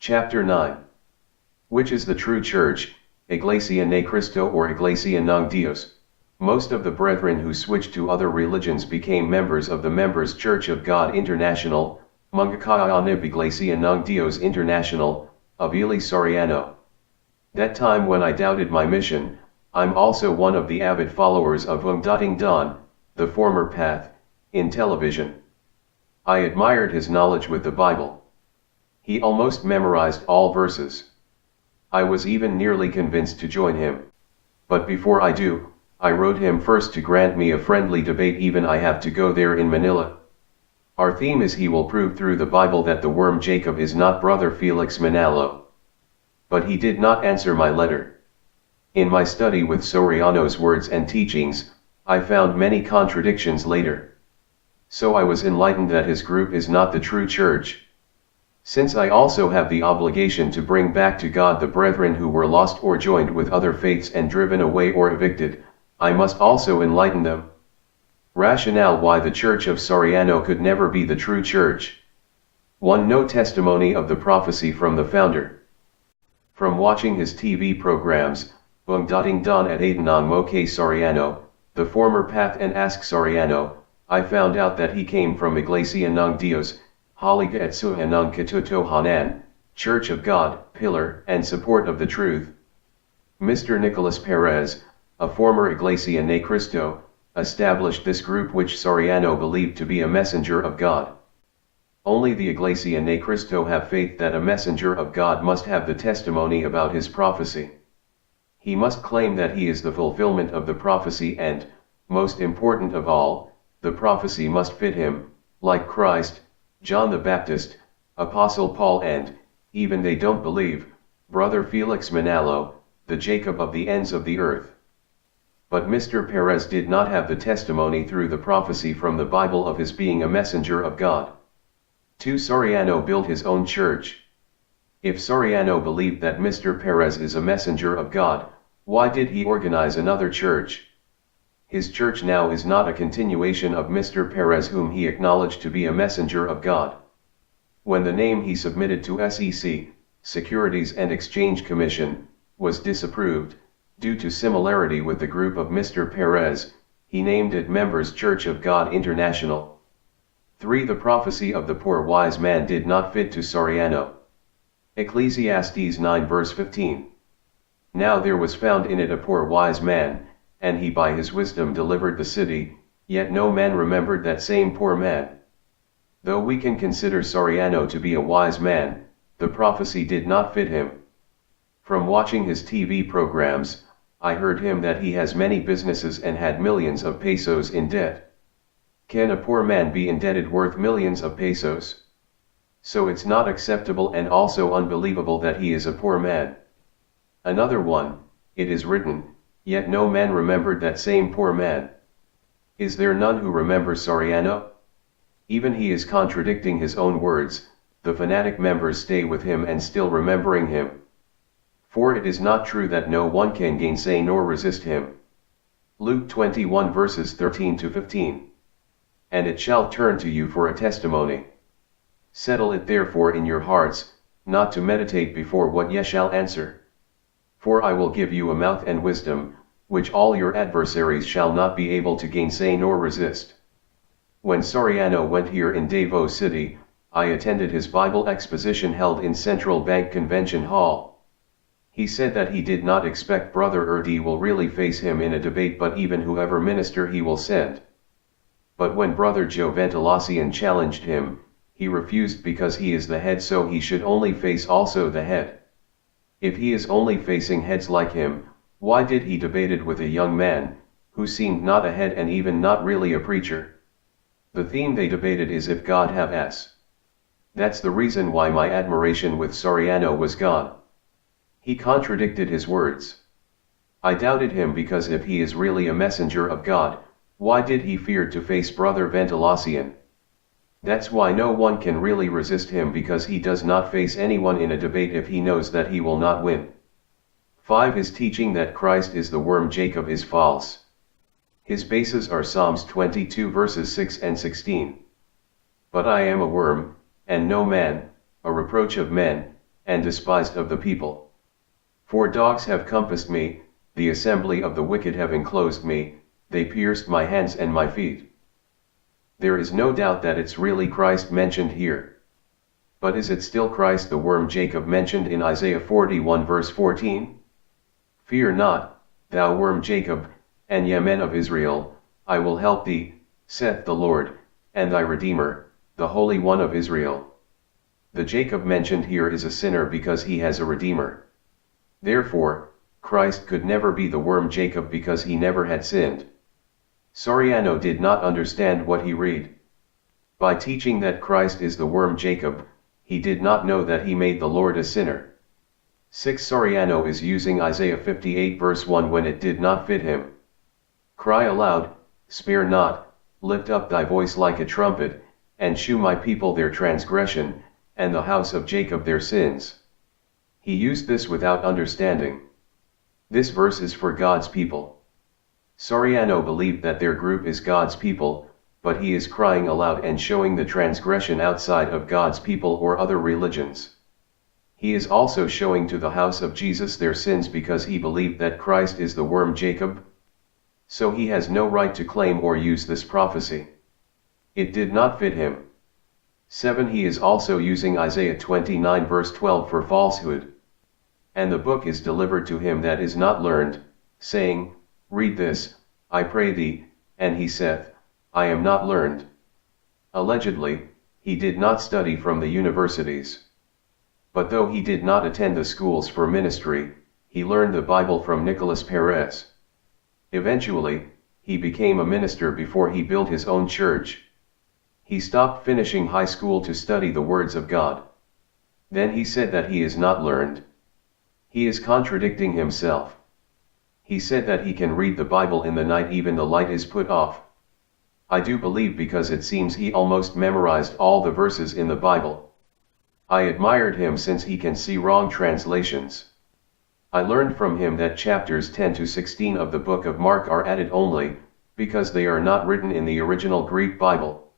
Chapter 9. Which is the true church, Iglesia ni Cristo or Iglesia ng Dios? Most of the brethren who switched to other religions became members of the Members Church of God International, Mungakayanib Iglesia ng Dios International, of Ely Soriano. That time when I doubted my mission, I'm also one of the avid followers of Dating Don, the former path, in television. I admired his knowledge with the Bible. He almost memorized all verses. I was even nearly convinced to join him. But before I do, I wrote him first to grant me a friendly debate, even I have to go there in Manila. Our theme is he will prove through the Bible that the worm Jacob is not brother Felix Manalo. But he did not answer my letter. In my study with Soriano's words and teachings, I found many contradictions later. So I was enlightened that his group is not the true church. Since I also have the obligation to bring back to God the brethren who were lost or joined with other faiths and driven away or evicted, I must also enlighten them. Rationale why the Church of Soriano could never be the true church. 1. No testimony of the prophecy from the founder. From watching his TV programs, Dating Don at Adanang Moke Soriano, the former path and Ask Soriano, I found out that he came from Iglesia ng Dios, Haliga at Suhanang Katotohanan, Church of God, pillar and support of the truth. Mr. Nicolas Perez, a former Iglesia ni Cristo, established this group which Soriano believed to be a messenger of God. Only the Iglesia ni Cristo have faith that a messenger of God must have the testimony about his prophecy. He must claim that he is the fulfillment of the prophecy and, most important of all, the prophecy must fit him, like Christ, John the Baptist, Apostle Paul and, even they don't believe, brother Felix Manalo, the Jacob of the ends of the earth. But Mr. Perez did not have the testimony through the prophecy from the Bible of his being a messenger of God. 2. Soriano built his own church. If Soriano believed that Mr. Perez is a messenger of God, why did he organize another church? His church now is not a continuation of Mr. Perez, whom he acknowledged to be a messenger of God. When the name he submitted to SEC, Securities and Exchange Commission, was disapproved, due to similarity with the group of Mr. Perez, he named it Members Church of God International. 3. The prophecy of the poor wise man did not fit to Soriano. Ecclesiastes 9 verse 15. Now there was found in it a poor wise man, and he by his wisdom delivered the city, yet no man remembered that same poor man. Though we can consider Soriano to be a wise man, the prophecy did not fit him. From watching his TV programs, I heard him that he has many businesses and had millions of pesos in debt. Can a poor man be indebted worth millions of pesos? So it's not acceptable and also unbelievable that he is a poor man. Another one, it is written, yet no man remembered that same poor man. Is there none who remember Soriano? Even he is contradicting his own words, the fanatic members stay with him and still remembering him. For it is not true that no one can gainsay nor resist him. Luke 21 verses 13 to 15. And it shall turn to you for a testimony. Settle it therefore in your hearts, not to meditate before what ye shall answer. For I will give you a mouth and wisdom, which all your adversaries shall not be able to gainsay nor resist. When Soriano went here in Davao City, I attended his Bible exposition held in Central Bank Convention Hall. He said that he did not expect Brother Erdi will really face him in a debate, but even whoever minister he will send. But when Brother Joe Ventilacion challenged him, he refused because he is the head, so he should only face also the head. If he is only facing heads like him, why did he debated with a young man, who seemed not a head and even not really a preacher? The theme they debated is if God have s. That's the reason why my admiration with Soriano was gone. He contradicted his words. I doubted him because if he is really a messenger of God, why did he fear to face Brother Ventilacion? That's why no one can really resist him, because he does not face anyone in a debate if he knows that he will not win. 5. His teaching that Christ is the worm Jacob is false. His bases are Psalms 22 verses 6 and 16. But I am a worm, and no man, a reproach of men, and despised of the people. For dogs have compassed me, the assembly of the wicked have enclosed me, they pierced my hands and my feet. There is no doubt that it's really Christ mentioned here. But is it still Christ the worm Jacob mentioned in Isaiah 41 verse 14? Fear not, thou worm Jacob, and ye men of Israel, I will help thee, saith the Lord, and thy Redeemer, the Holy One of Israel. The Jacob mentioned here is a sinner because he has a Redeemer. Therefore, Christ could never be the worm Jacob because he never had sinned. Soriano did not understand what he read. By teaching that Christ is the worm Jacob, he did not know that he made the Lord a sinner. 6. Soriano is using Isaiah 58 verse 1 when it did not fit him. Cry aloud, spare not, lift up thy voice like a trumpet, and shew my people their transgression, and the house of Jacob their sins. He used this without understanding. This verse is for God's people. Soriano believed that their group is God's people, but he is crying aloud and showing the transgression outside of God's people or other religions. He is also showing to the house of Jesus their sins because he believed that Christ is the worm Jacob. So he has no right to claim or use this prophecy. It did not fit him. 7. He is also using Isaiah 29 verse 12 for falsehood. And the book is delivered to him that is not learned, saying, Read this, I pray thee, and he saith, I am not learned. Allegedly, he did not study from the universities. But though he did not attend the schools for ministry, he learned the Bible from Nicolas Perez. Eventually, he became a minister before he built his own church. He stopped finishing high school to study the words of God. Then he said that he is not learned. He is contradicting himself. He said that he can read the Bible in the night even the light is put off. I do believe because it seems he almost memorized all the verses in the Bible. I admired him since he can see wrong translations. I learned from him that chapters 10 to 16 of the book of Mark are added only, because they are not written in the original Greek Bible.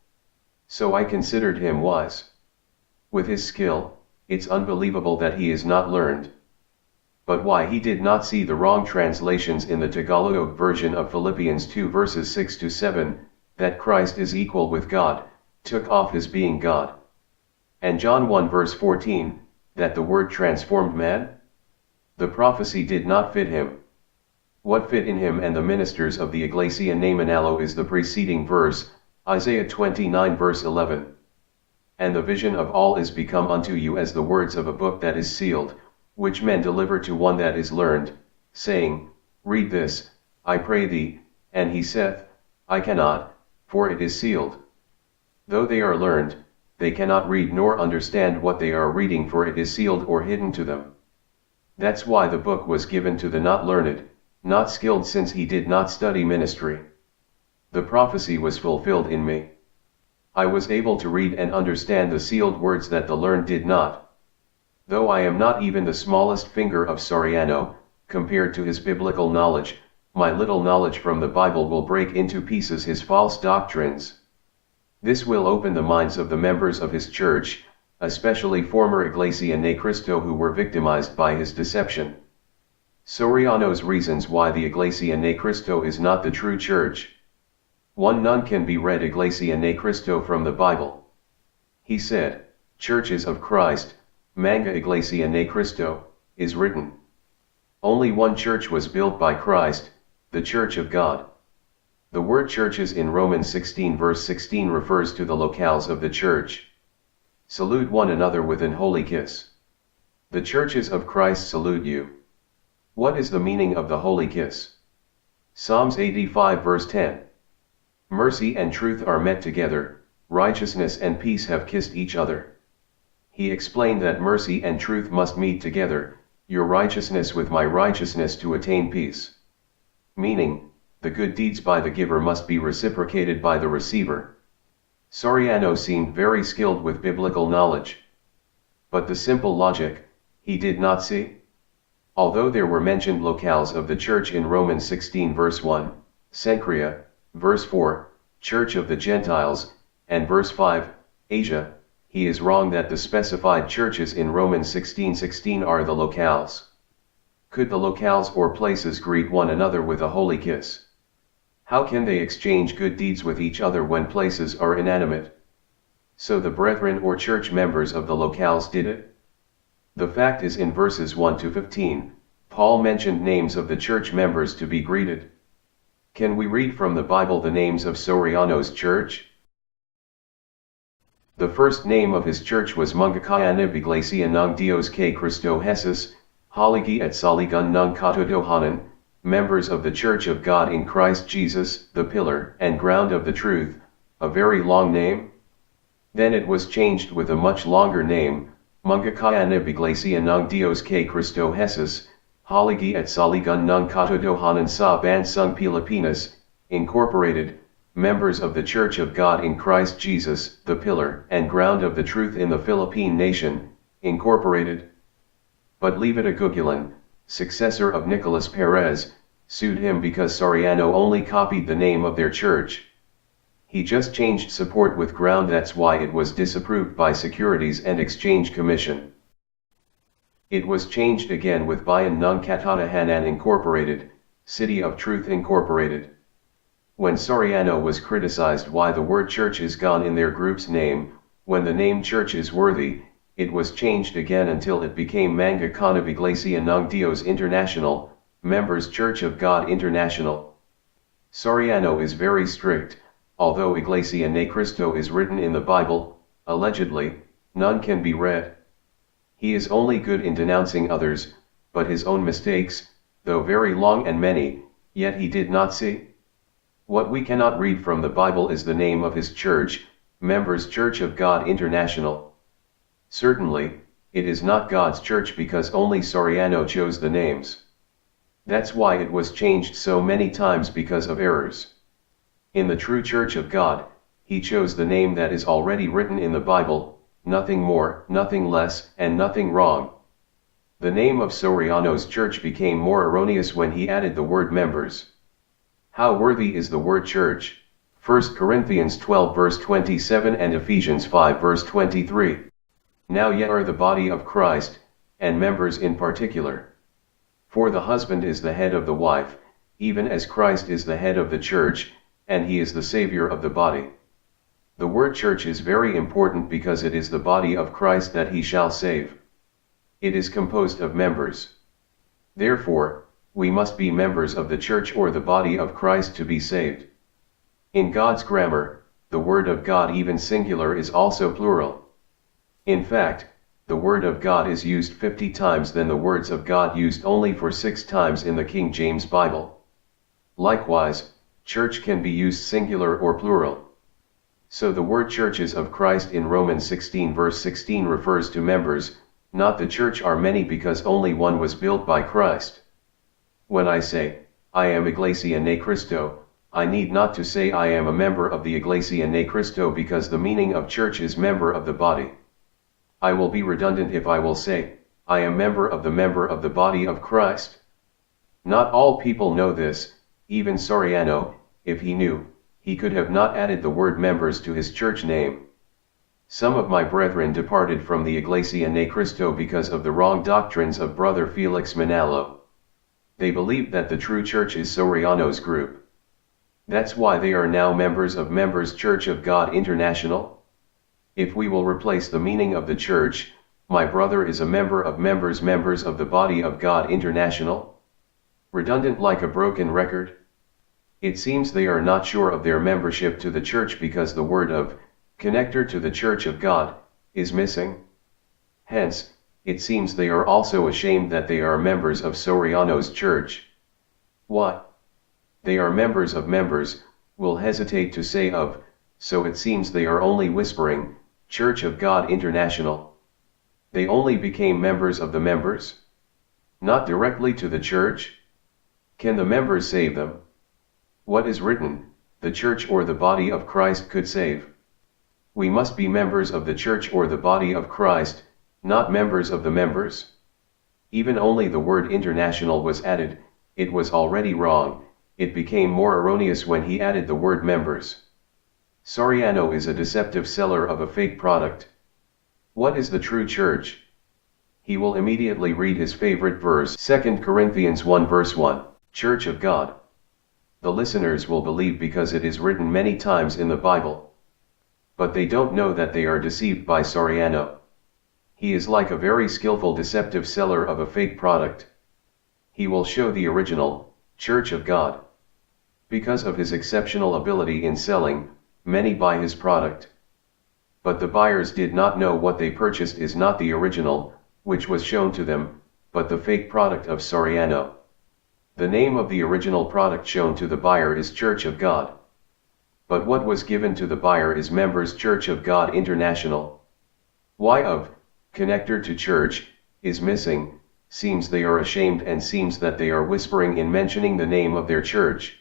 So I considered him wise. With his skill, it's unbelievable that he is not learned. But why he did not see the wrong translations in the Tagalog version of Philippians 2 verses 6 to 7, that Christ is equal with God, took off his being God. And John 1 verse 14, that the Word transformed man? The prophecy did not fit him. What fit in him and the ministers of the Iglesia de Manalo is the preceding verse, Isaiah 29 verse 11. And the vision of all is become unto you as the words of a book that is sealed, which men deliver to one that is learned, saying, Read this, I pray thee, and he saith, I cannot, for it is sealed. Though they are learned, they cannot read nor understand what they are reading, for it is sealed or hidden to them. That's why the book was given to the not learned, not skilled, since he did not study ministry. The prophecy was fulfilled in me. I was able to read and understand the sealed words that the learned did not. Though I am not even the smallest finger of Soriano, compared to his biblical knowledge, my little knowledge from the Bible will break into pieces his false doctrines. This will open the minds of the members of his church, especially former Iglesia de Cristo who were victimized by his deception. Soriano's reasons why the Iglesia de Cristo is not the true church. 1. None can be read Iglesia de Cristo from the Bible. He said, Churches of Christ, Manga Iglesia de Cristo, is written. Only one church was built by Christ, the Church of God. The word churches in Romans 16 verse 16 refers to the locales of the church. Salute one another with an holy kiss. The churches of Christ salute you. What is the meaning of the holy kiss? Psalms 85 verse 10. Mercy and truth are met together, righteousness and peace have kissed each other. He explained that mercy and truth must meet together, your righteousness with my righteousness to attain peace. Meaning, the good deeds by the giver must be reciprocated by the receiver. Soriano seemed very skilled with biblical knowledge. But the simple logic, he did not see. Although there were mentioned locales of the church in Romans 16 verse 1, Cenchrea, verse 4, Church of the Gentiles, and verse 5, Asia, he is wrong that the specified churches in Romans 16:16 are the locales. Could the locales or places greet one another with a holy kiss? How can they exchange good deeds with each other when places are inanimate? So the brethren or church members of the locales did it? The fact is, in verses 1 to 15, Paul mentioned names of the church members to be greeted. Can we read from the Bible the names of Soriano's church? The first name of his church was Mungakayanib Iglesia ng Dios kay Cristo Jesus, Haligi at Saligan ng Katotohanan, members of the Church of God in Christ Jesus, the pillar and ground of the truth, a very long name? Then it was changed with a much longer name, Mungakayanib Iglesia ng Dios kay Cristo Jesus, Haligi at Saligan ng Katotohanan sa Bansang Pilipinas, Incorporated, members of the Church of God in Christ Jesus, the pillar and ground of the truth in the Philippine nation, Incorporated. But Levita Gugulan, successor of Nicolas Perez, sued him because Soriano only copied the name of their church. He just changed support with ground, that's why it was disapproved by Securities and Exchange Commission. It was changed again with Bayan ng Katotohanan Incorporated, City of Truth Incorporated. When Soriano was criticized why the word church is gone in their group's name, when the name church is worthy, it was changed again until it became Mangakayanib Iglesia ng Dios International, Members Church of God International. Soriano is very strict. Although Iglesia ni Cristo is written in the Bible, allegedly, none can be read. He is only good in denouncing others, but his own mistakes, though very long and many, yet he did not see. What we cannot read from the Bible is the name of his church, Members Church of God International. Certainly, it is not God's church because only Soriano chose the names. That's why it was changed so many times, because of errors. In the true Church of God, he chose the name that is already written in the Bible, nothing more, nothing less, and nothing wrong. The name of Soriano's church became more erroneous when he added the word members. How worthy is the word church? 1 Corinthians 12 verse 27 and Ephesians 5 verse 23. Now ye are the body of Christ, and members in particular. For the husband is the head of the wife, even as Christ is the head of the church, and he is the Savior of the body. The word church is very important because it is the body of Christ that he shall save. It is composed of members. Therefore, we must be members of the church or the body of Christ to be saved. In God's grammar, the word of God, even singular, is also plural. In fact, the word of God is used 50 times than the words of God used only for 6 times in the King James Bible. Likewise, church can be used singular or plural. So the word churches of Christ in Romans 16 verse 16 refers to members, not the church are many, because only one was built by Christ. When I say, I am Iglesia ni Cristo, I need not to say I am a member of the Iglesia ni Cristo, because the meaning of church is member of the body. I will be redundant if I will say, I am member of the body of Christ. Not all people know this. Even Soriano, if he knew, he could have not added the word members to his church name. Some of my brethren departed from the Iglesia ni Cristo because of the wrong doctrines of Brother Felix Manalo. They believed that the true church is Soriano's group. That's why they are now members of Members Church of God International. If we will replace the meaning of the church, my brother is a member of members of the body of God International. Redundant like a broken record. It seems they are not sure of their membership to the church because the word of, connector to the Church of God, is missing. Hence, it seems they are also ashamed that they are members of Soriano's church. What? They are members, will hesitate to say of, so it seems they are only whispering, Church of God International. They only became members of the members? Not directly to the church? Can the members save them? What is written, the church or the body of Christ could save? We must be members of the church or the body of Christ, not members of the members. Even only the word international was added, it was already wrong. It became more erroneous when he added the word members. Soriano is a deceptive seller of a fake product. What is the true church? He will immediately read his favorite verse, 2 Corinthians 1 verse 1, Church of God. The listeners will believe because it is written many times in the Bible. But they don't know that they are deceived by Soriano. He is like a very skillful deceptive seller of a fake product. He will show the original, Church of God. Because of his exceptional ability in selling, many buy his product. But the buyers did not know what they purchased is not the original, which was shown to them, but the fake product of Soriano. The name of the original product shown to the buyer is Church of God. But what was given to the buyer is Members Church of God International. Why of, connector to church, is missing, seems they are ashamed and seems that they are whispering in mentioning the name of their church.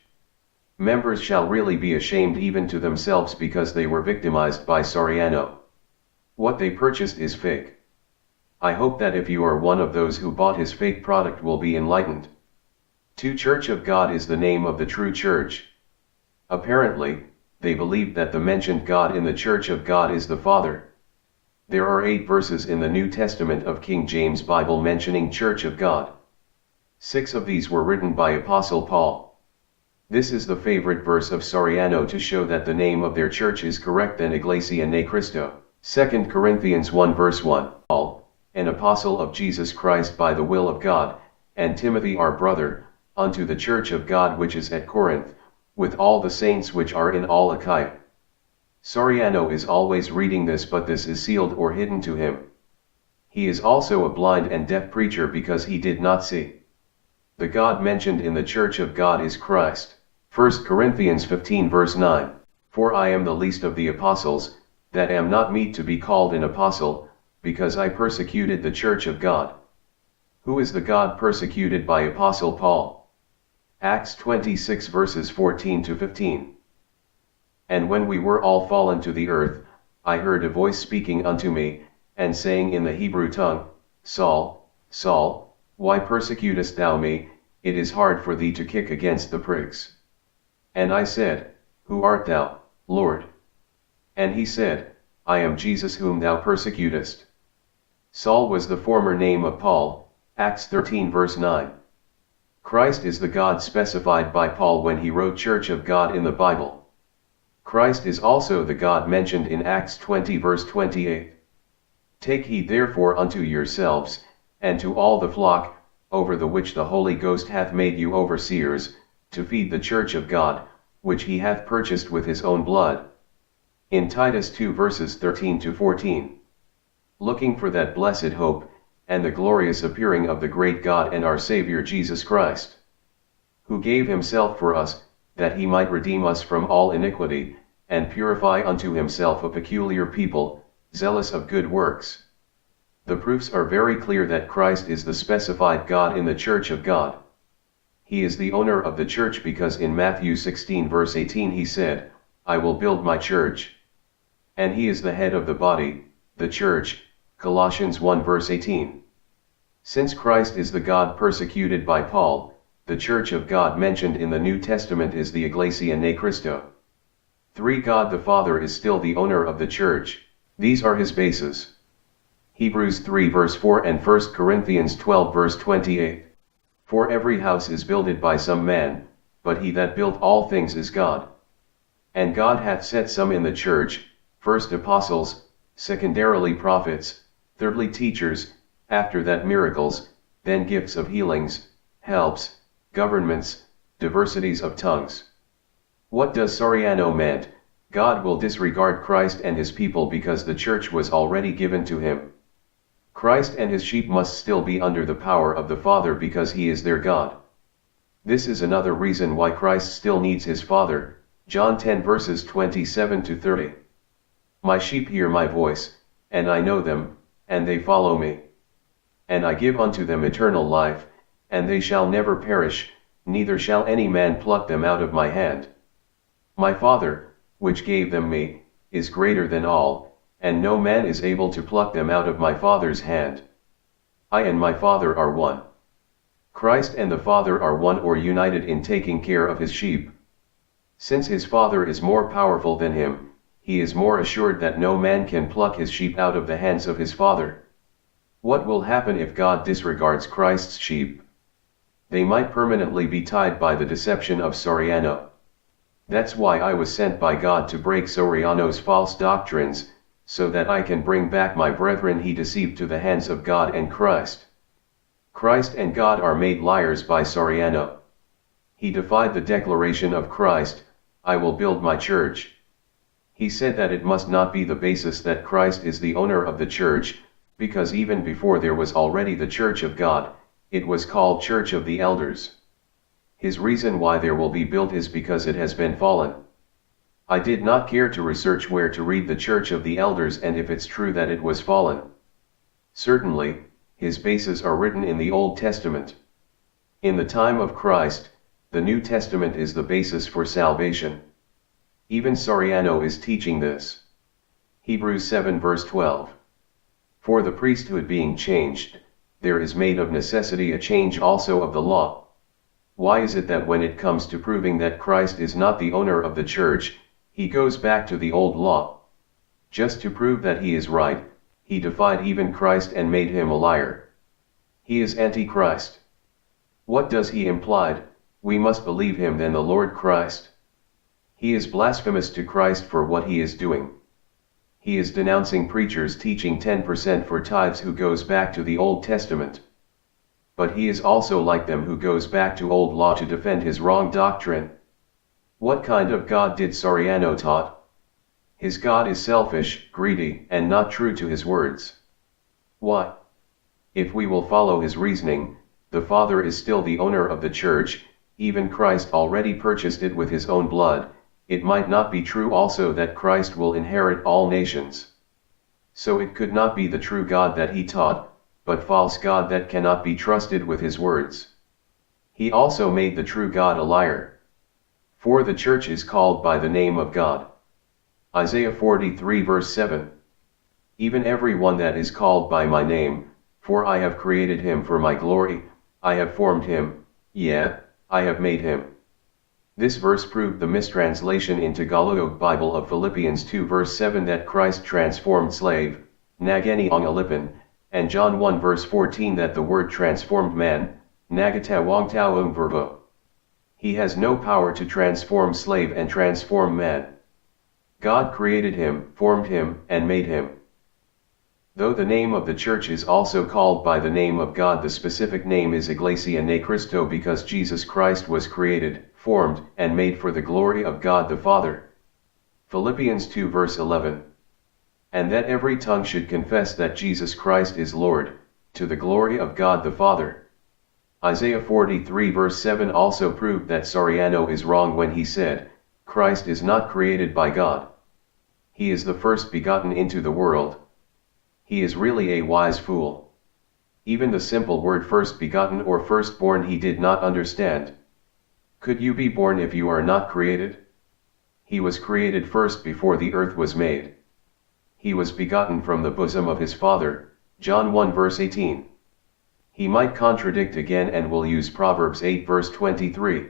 Members shall really be ashamed even to themselves because they were victimized by Soriano. What they purchased is fake. I hope that if you are one of those who bought his fake product will be enlightened. To Church of God is the name of the true church. Apparently, they believed that the mentioned God in the Church of God is the Father. There are 8 verses in the New Testament of King James Bible mentioning Church of God. 6 of these were written by Apostle Paul. This is the favorite verse of Soriano to show that the name of their church is correct and Iglesia Ni Cristo. 2 Corinthians 1 verse 1, Paul, an apostle of Jesus Christ by the will of God, and Timothy our brother, unto the church of God which is at Corinth, with all the saints which are in all Achaia. Soriano is always reading this, but this is sealed or hidden to him. He is also a blind and deaf preacher because he did not see. The God mentioned in the church of God is Christ. 1 Corinthians 15 verse 9, For I am the least of the apostles, that am not meet to be called an apostle, because I persecuted the church of God. Who is the God persecuted by Apostle Paul? Acts 26 verses 14 to 15. And when we were all fallen to the earth, I heard a voice speaking unto me, and saying in the Hebrew tongue, Saul, Saul, why persecutest thou me? It is hard for thee to kick against the pricks. And I said, Who art thou, Lord? And he said, I am Jesus whom thou persecutest. Saul was the former name of Paul, Acts 13 verse 9. Christ is the God specified by Paul when he wrote Church of God in the Bible. Christ is also the God mentioned in Acts 20 verse 28. Take heed therefore unto yourselves, and to all the flock, over the which the Holy Ghost hath made you overseers, to feed the church of God, which he hath purchased with his own blood. In Titus 2 verses 13 to 14. Looking for that blessed hope, and the glorious appearing of the great God and our Saviour Jesus Christ, who gave himself for us, that he might redeem us from all iniquity, and purify unto himself a peculiar people, zealous of good works. The proofs are very clear that Christ is the specified God in the church of God. He is the owner of the church because in Matthew 16 verse 18 he said, I will build my church. And he is the head of the body, the church, Colossians 1 verse 18. Since Christ is the God persecuted by Paul, the church of God mentioned in the New Testament is the Iglesia Ni Cristo. 3. God the Father is still the owner of the church. These are his bases. Hebrews 3 verse 4 and 1 Corinthians 12 verse 28. For every house is builded by some man, but he that built all things is God. And God hath set some in the church, first apostles, secondarily prophets, thirdly teachers, after that miracles, then gifts of healings, helps, governments, diversities of tongues. What does Soriano meant? God will disregard Christ and his people because the church was already given to him. Christ and his sheep must still be under the power of the Father because he is their God. This is another reason why Christ still needs his Father, John 10 verses 27 to 30. My sheep hear my voice, and I know them, and they follow me. And I give unto them eternal life, and they shall never perish, neither shall any man pluck them out of my hand. My Father, which gave them me, is greater than all, and no man is able to pluck them out of my Father's hand. I and my Father are one. Christ and the Father are one or united in taking care of his sheep. Since his Father is more powerful than him, he is more assured that no man can pluck his sheep out of the hands of his Father. What will happen if God disregards Christ's sheep? They might permanently be tied by the deception of Soriano. That's why I was sent by God to break Soriano's false doctrines, so that I can bring back my brethren he deceived to the hands of God and Christ. Christ and God are made liars by Soriano. He defied the declaration of Christ, I will build my church. He said that it must not be the basis that Christ is the owner of the church, because even before there was already the church of God, it was called Church of the Elders. His reason why there will be built is because it has been fallen. I did not care to research where to read the Church of the Elders and if it's true that it was fallen. Certainly, his bases are written in the Old Testament. In the time of Christ, the New Testament is the basis for salvation. Even Soriano is teaching this. Hebrews 7 verse 12. For the priesthood being changed, there is made of necessity a change also of the law. Why is it that when it comes to proving that Christ is not the owner of the church, he goes back to the old law? Just to prove that he is right, he defied even Christ and made him a liar. He is Antichrist. What does he imply? We must believe him than the Lord Christ. He is blasphemous to Christ for what he is doing. He is denouncing preachers teaching 10% for tithes who goes back to the Old Testament. But he is also like them who goes back to old law to defend his wrong doctrine. What kind of God did Soriano taught? His God is selfish, greedy, and not true to his words. Why? If we will follow his reasoning, the Father is still the owner of the church, even Christ already purchased it with his own blood. It might not be true also that Christ will inherit all nations. So it could not be the true God that he taught, but false God that cannot be trusted with his words. He also made the true God a liar. For the church is called by the name of God. Isaiah 43 verse 7. Even every one that is called by my name, for I have created him for my glory, I have formed him, yeah, I have made him. This verse proved the mistranslation in Tagalog Bible of Philippians 2 verse 7 that Christ transformed slave, nagani ang alipin, and John 1 verse 14 that the word transformed man, nagatawang taong verbo. He has no power to transform slave and transform man. God created him, formed him, and made him. Though the name of the church is also called by the name of God, the specific name is Iglesia Ni Cristo because Jesus Christ was created, formed, and made for the glory of God the Father. Philippians 2 verse 11. And that every tongue should confess that Jesus Christ is Lord, to the glory of God the Father. Isaiah 43 verse 7 also proved that Soriano is wrong when he said, Christ is not created by God. He is the first begotten into the world. He is really a wise fool. Even the simple word first begotten or firstborn he did not understand. Could you be born if you are not created? He was created first before the earth was made. He was begotten from the bosom of his Father, John 1 verse 18. He might contradict again and will use Proverbs 8 verse 23.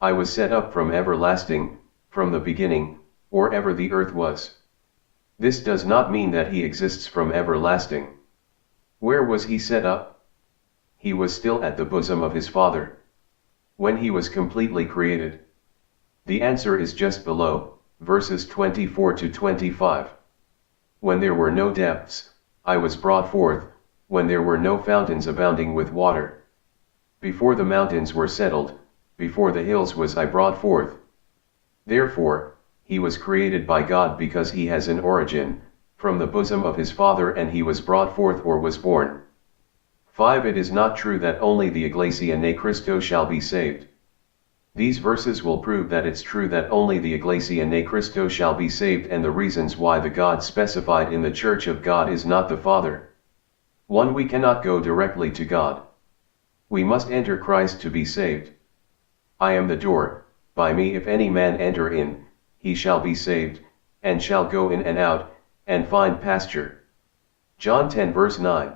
I was set up from everlasting, from the beginning, or ever the earth was. This does not mean that he exists from everlasting. Where was he set up? He was still at the bosom of his Father. When he was completely created? The answer is just below, verses 24 to 25. When there were no depths, I was brought forth, when there were no fountains abounding with water. Before the mountains were settled, before the hills was I brought forth. Therefore, he was created by God because he has an origin, from the bosom of his Father, and he was brought forth or was born. 5. It is not true that only the Iglesia Ni Cristo shall be saved. These verses will prove that it's true that only the Iglesia Ni Cristo shall be saved, and the reasons why the God specified in the Church of God is not the Father. 1. We cannot go directly to God. We must enter Christ to be saved. I am the door, by me if any man enter in, he shall be saved, and shall go in and out, and find pasture. John 10 verse 9.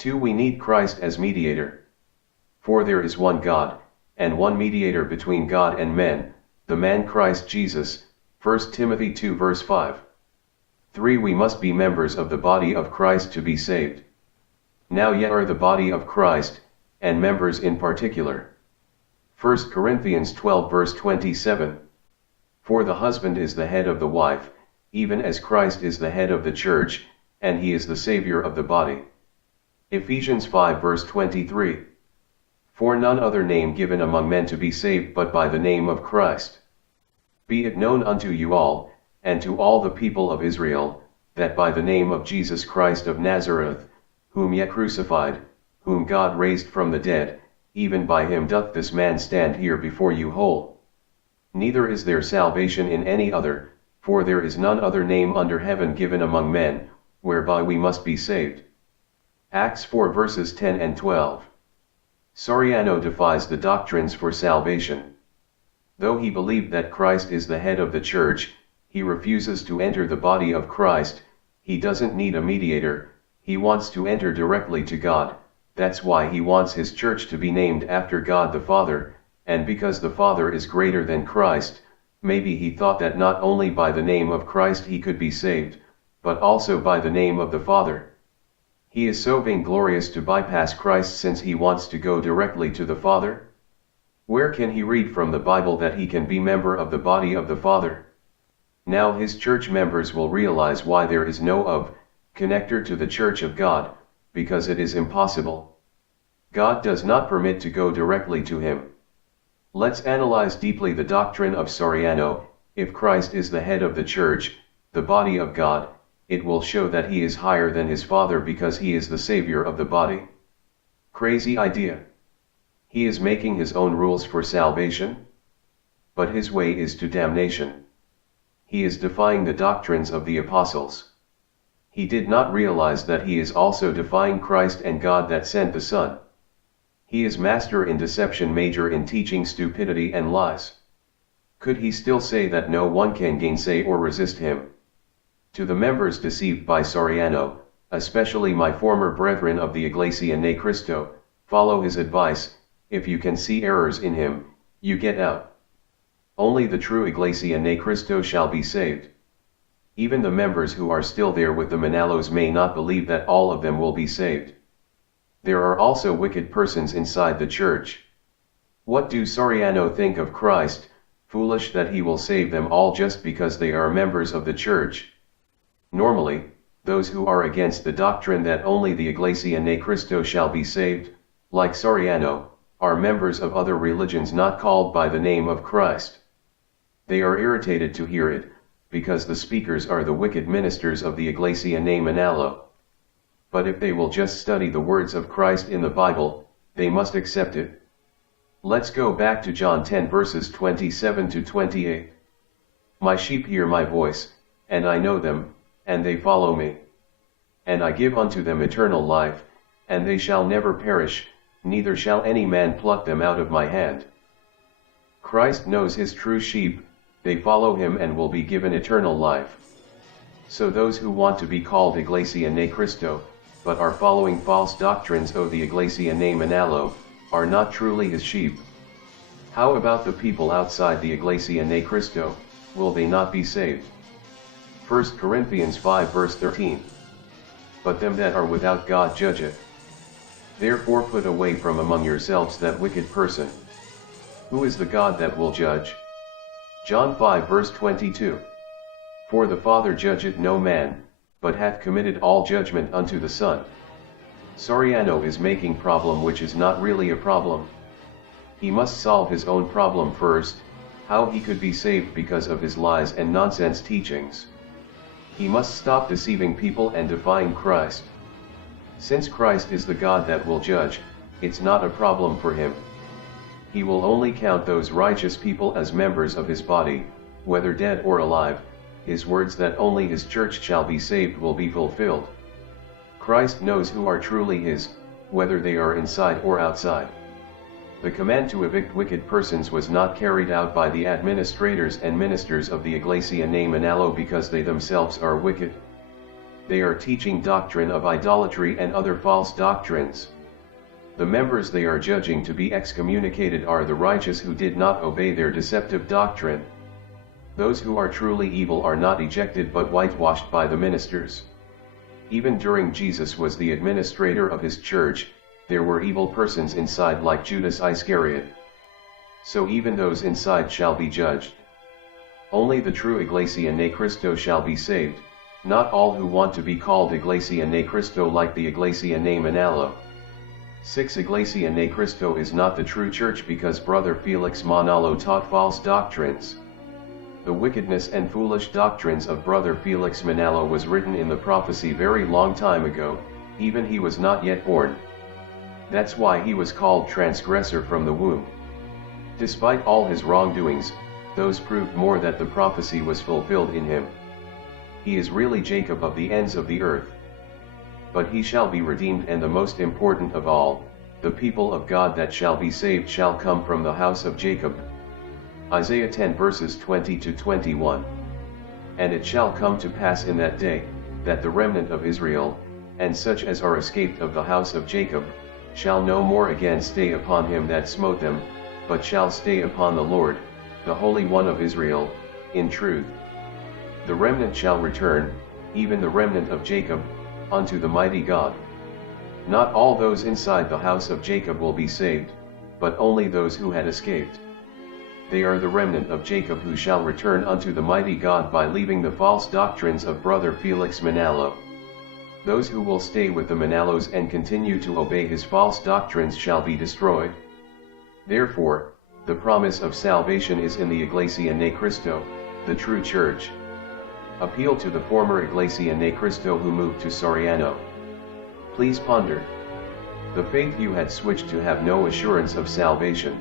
2. We need Christ as mediator. For there is one God, and one mediator between God and men, the man Christ Jesus, 1 Timothy 2 verse 5. 3. We must be members of the body of Christ to be saved. Now ye are the body of Christ, and members in particular. 1 Corinthians 12 verse 27. For the husband is the head of the wife, even as Christ is the head of the church, and he is the Savior of the body. Ephesians 5 verse 23. For none other name given among men to be saved but by the name of Christ. Be it known unto you all, and to all the people of Israel, that by the name of Jesus Christ of Nazareth, whom ye crucified, whom God raised from the dead, even by him doth this man stand here before you whole. Neither is there salvation in any other, for there is none other name under heaven given among men, whereby we must be saved. Acts 4 verses 10 and 12. Soriano defies the doctrines for salvation. Though he believed that Christ is the head of the church, he refuses to enter the body of Christ. He doesn't need a mediator, he wants to enter directly to God. That's why he wants his church to be named after God the Father, and because the Father is greater than Christ, maybe he thought that not only by the name of Christ he could be saved, but also by the name of the Father. He is so vainglorious to bypass Christ since he wants to go directly to the Father. Where can he read from the Bible that he can be member of the body of the Father? Now his church members will realize why there is no connector to the church of God, because it is impossible. God does not permit to go directly to him. Let's analyze deeply the doctrine of Soriano. If Christ is the head of the church, the body of God, it will show that he is higher than his Father because he is the Savior of the body. Crazy idea. He is making his own rules for salvation? But his way is to damnation. He is defying the doctrines of the apostles. He did not realize that he is also defying Christ and God that sent the Son. He is master in deception, major in teaching stupidity and lies. Could he still say that no one can gainsay or resist him? To the members deceived by Soriano, especially my former brethren of the Iglesia Ni Cristo, follow his advice. If you can see errors in him, you get out. Only the true Iglesia Ni Cristo shall be saved. Even the members who are still there with the Manalos may not believe that all of them will be saved. There are also wicked persons inside the church. What do Soriano think of Christ? Foolish that he will save them all just because they are members of the church. Normally, those who are against the doctrine that only the Iglesia Ni Cristo shall be saved, like Soriano, are members of other religions not called by the name of Christ. They are irritated to hear it, because the speakers are the wicked ministers of the Iglesia Ni Manalo. But if they will just study the words of Christ in the Bible, they must accept it. Let's go back to John 10 verses 27 to 28. My sheep hear my voice, and I know them, and they follow me. And I give unto them eternal life, and they shall never perish, neither shall any man pluck them out of my hand. Christ knows his true sheep, they follow him and will be given eternal life. So those who want to be called Iglesia Ni Cristo, but are following false doctrines of the Iglesia Ni Manalo, are not truly his sheep. How about the people outside the Iglesia Ni Cristo, will they not be saved? 1 Corinthians 5 verse 13. But them that are without God judgeth. Therefore put away from among yourselves that wicked person. Who is the God that will judge? John 5 verse 22. For the Father judgeth no man, but hath committed all judgment unto the Son. Soriano is making problem which is not really a problem. He must solve his own problem first, how he could be saved because of his lies and nonsense teachings. He must stop deceiving people and defying Christ. Since Christ is the God that will judge, it's not a problem for him. He will only count those righteous people as members of his body, whether dead or alive. His words that only his church shall be saved will be fulfilled. Christ knows who are truly his, whether they are inside or outside. The command to evict wicked persons was not carried out by the administrators and ministers of the Iglesia Ni Manalo because they themselves are wicked. They are teaching doctrine of idolatry and other false doctrines. The members they are judging to be excommunicated are the righteous who did not obey their deceptive doctrine. Those who are truly evil are not ejected but whitewashed by the ministers. Even during Jesus was the administrator of his church, there were evil persons inside like Judas Iscariot. So even those inside shall be judged. Only the true Iglesia Ni Cristo shall be saved, not all who want to be called Iglesia Ni Cristo like the Iglesia Ni Manalo. 6. Iglesia Ni Cristo is not the true church because Brother Felix Manalo taught false doctrines. The wickedness and foolish doctrines of Brother Felix Manalo was written in the prophecy very long time ago, even he was not yet born. That's why he was called transgressor from the womb. Despite all his wrongdoings, those proved more that the prophecy was fulfilled in him. He is really Jacob of the ends of the earth. But he shall be redeemed, and the most important of all, the people of God that shall be saved shall come from the house of Jacob. Isaiah 10 verses 20 to 21. And it shall come to pass in that day, that the remnant of Israel, and such as are escaped of the house of Jacob, shall no more again stay upon him that smote them, but shall stay upon the Lord, the Holy One of Israel, in truth. The remnant shall return, even the remnant of Jacob, unto the mighty God. Not all those inside the house of Jacob will be saved, but only those who had escaped. They are the remnant of Jacob who shall return unto the mighty God by leaving the false doctrines of Brother Felix Manalo. Those who will stay with the Manalos and continue to obey his false doctrines shall be destroyed. Therefore, the promise of salvation is in the Iglesia Ni Cristo, the true church. Appeal to the former Iglesia Ni Cristo who moved to Soriano. Please ponder. The faith you had switched to have no assurance of salvation.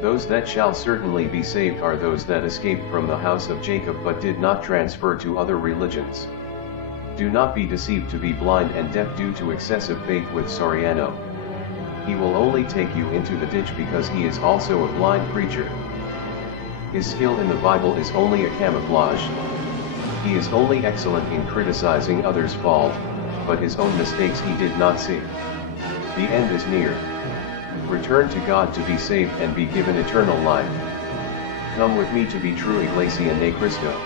Those that shall certainly be saved are those that escaped from the house of Jacob but did not transfer to other religions. Do not be deceived to be blind and deaf due to excessive faith with Soriano. He will only take you into the ditch because he is also a blind preacher. His skill in the Bible is only a camouflage. He is only excellent in criticizing others' fault, but his own mistakes he did not see. The end is near. Return to God to be saved and be given eternal life. Come with me to be true Iglesia Ni Cristo.